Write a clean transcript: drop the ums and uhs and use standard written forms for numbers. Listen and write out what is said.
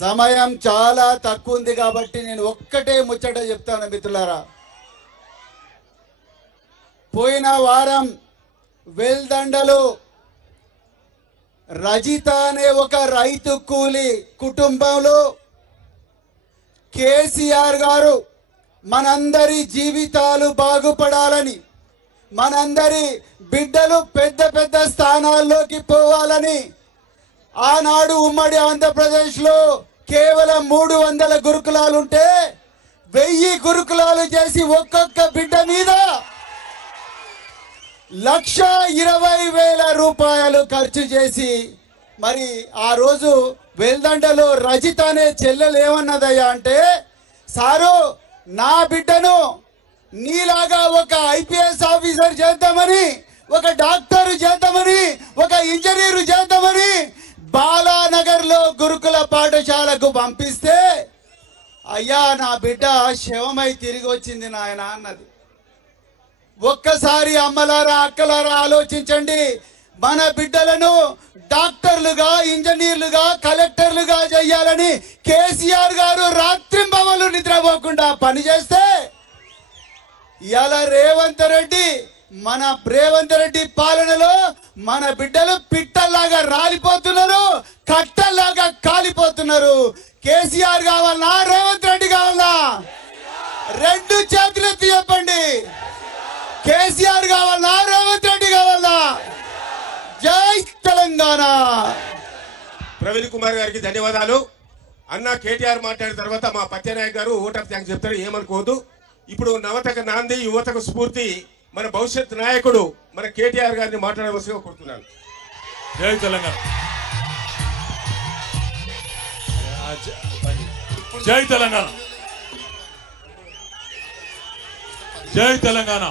సమయం చాలా తక్కువ ఉంది కాబట్టి నేను ఒక్కటే ముచ్చట చెప్తాను మిత్రులారా. పోయిన వారం వెల్దండలో రజిత అనే ఒక రైతు కూలి కుటుంబంలో కేసీఆర్ గారు మనందరి జీవితాలు బాగుపడాలని, మనందరి బిడ్డలు పెద్ద పెద్ద స్థానాల్లోకి పోవాలని ఆనాడు ఉమ్మడి ఆంధ్రప్రదేశ్లో కేవలం 300 గురుకులాలు ఉంటే 1000 గురుకులాలు చేసి ఒక్కొక్క బిడ్డ మీద 1,20,000 రూపాయలు ఖర్చు చేసి, మరి ఆ రోజు వెల్దండలో రజిత అనే చెల్లెలు ఏమన్నదయ్యా అంటే, సారు నా బిడ్డను నీలాగా ఒక ఐపీఎస్ ఆఫీసర్ చేద్దామని, ఒక డాక్టర్ చేద్దామని, ఒక ఇంజనీరు చేద్దామని బాలానగర్లో గురుకుల పాఠశాలకు పంపిస్తే, అయ్యా నా బిడ్డ శవమై తిరిగి వచ్చింది నాయన అన్నది. ఒక్కసారి అమ్మలారా అక్కలారా ఆలోచించండి. మన బిడ్డలను డాక్టర్లుగా, ఇంజనీర్లుగా, కలెక్టర్లుగా చేయాలని కేసీఆర్ గారు రాత్రింబవళ్ళు నిద్రపోకుండా పనిచేస్తే, ఇవాళ మన రేవంత్ రెడ్డి పాలనలో మన బిడ్డలు పిట్టల్లాగా రాలిపోతున్నారు, కట్టల్లాగా కాలిపోతున్నారు. కేసీఆర్ కావాలన్నా రేవంత్ రెడ్డి కావాలన్నా? 2 చేతులెత్తి చెప్పండి. కేసీఆర్ కావాలన్నా రేవంత్ రెడ్డి కావాలన్నా? జై తెలంగాణ. ప్రవీణ్ కుమార్ గారికి ధన్యవాదాలు. అన్న కేటీఆర్ మాట్లాడిన తర్వాత మా పత్యనాయక్ గారు ఓట్ ఆఫ్ థ్యాంక్స్ చెప్తారు, ఏమనుకోదు. ఇప్పుడు నవతకు నాంది, యువతకు స్ఫూర్తి, మన భవిష్యత్ నాయకుడు మన కేటీఆర్ గారిని మాట్లాడవలసిగా కోరుతున్నాను. జై తెలంగాణ. జై తెలంగాణ. జై తెలంగాణ.